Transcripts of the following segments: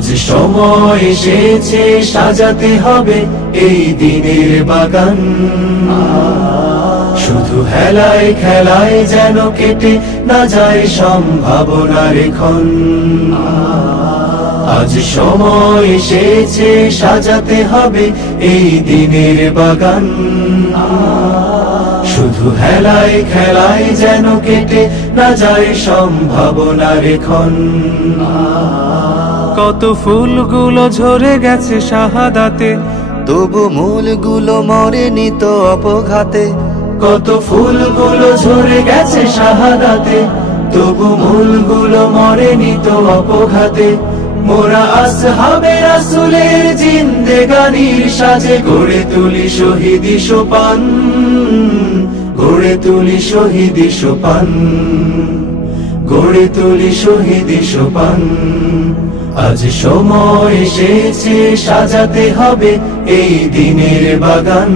আজ সময় এসেছে সাজাতে হবে এই দিনের বাগান। শুধু হেলায় খেলায় যেন কেটে না যায় সম্ভাবনার ক্ষণ। আজ সময় এসেছে সাজাতে হবে এই দিনের বাগান। শুধু হেলায় খেলায় যেন কেটে না যায় সম্ভাবনার ক্ষণ। কত ফুলগুলো ঝরে গেছে শাহাদাতে, তবু মূলগুলো মরেনি তো অপঘাতে। কত ফুলগুলো ঝরে গেছে শাহাদাতে, তবু মূলগুলো মরেনি তো অপঘাতে। মোরা আসহাবে রাসূলের জিন্দেগানির সাজে গড়ে তুলি শহীদি সোপান, গড়ে তুলি শহীদি সোপান, গড়ে তুলি শহীদি সোপান। আজ সময় এসেছে সাজাতে হবে এই দিনের বাগান।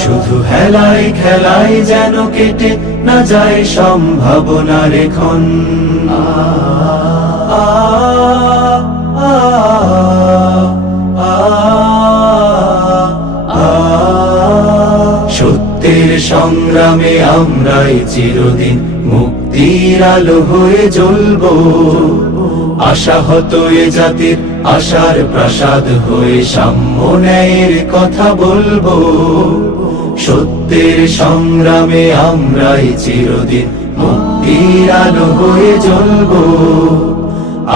শুধু হেলায় খেলায় যেন কেটে না যায় সম্ভাবনার ক্ষণ। সত্যের সংগ্রামে আমরাই চিরদিন মুক্তির আলো হয়ে জ্বলবো। আশাহত এ জাতির আশার প্রাসাদ হয়ে সাম্য ন্যায়ের কথা বলবো। সত্যের সংগ্রামে আমরাই চিরদিন মুক্তির আলো হয়ে জ্বলবো।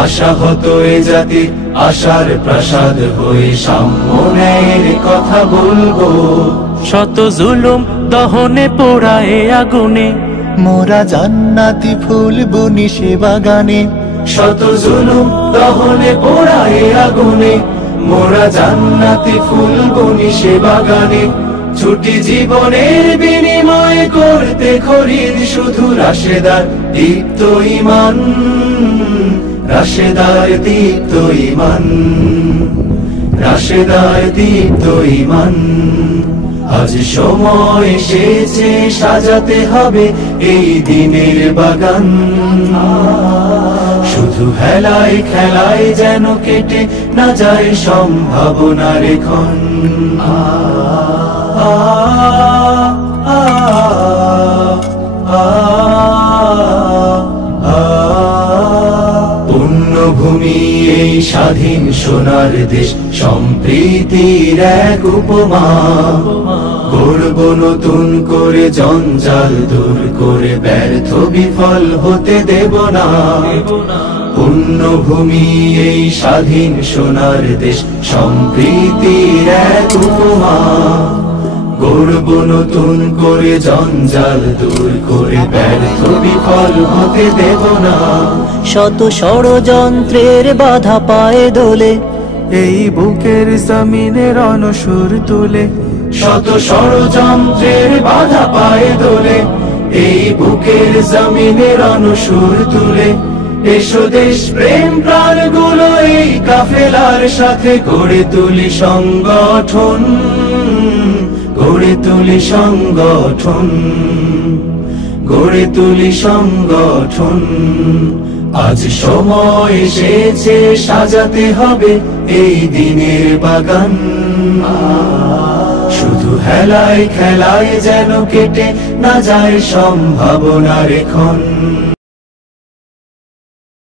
আশাহত এ জাতির আশার প্রাসাদ হয়ে সাম্য ন্যায়ের কথা বলবো। শত জুলুম দহনে পোড়ায় আগুনে, মোরা জান্নাতি ফুল বুনি সে বাগানে। শত জুলুম দহনে পোড়ায় আগুনে, মোরা জান্নাতি ফুল বুনি সে বাগানে। ছুটি জীবনের বিনিময় করতে খরিদ শুধু রাশেদার দীপ্ত ঈমান, রাশেদার দীপ্ত ঈমান, রাশেদার দীপ্ত ঈমান। আজ সময় এসেছে সাজাতে হবে এই দিনের বাগান। শুধু হেলায় খেলায় যেন কেটে না যায় সম্ভাবনার ক্ষণ। পুণ্যভূমি এই স্বাধীন সোনার দেশ, সম্প্রীতির এক উপমা। গড়ব নতুন করে জঞ্জাল দূর করে, ব্যর্থ বিফল হতে দেব না। পুণ্যভূমি এই স্বাধীন সোনার দেশ, সম্প্রীতির এক উপমা। গড়ব নতুন করে জঞ্জাল দূর করে, ব্যর্থ বিফল হতে দেব না। শত ষড়যন্ত্রের বাধা পায়ে দোলে, এই বুকের জমিনে রণসুর তুলে। শত ষড়যন্ত্রের বাধা পায়ে দোলে, এই বুকের জমিনে রণসুর তুলে। এসো দেশ প্রেম প্রাণগুলো এই কাফেলার সাথে গড়ে তুলি সংগঠন, গড়ে তুলি সংগঠন, গড়ে তুলি সংগঠন। আজ সময় এসেছে সাজাতে হবে এই দিনের বাগান। শুধু হেলায় খেলায় যেন কেটে না যায় সম্ভাবনার ক্ষণ।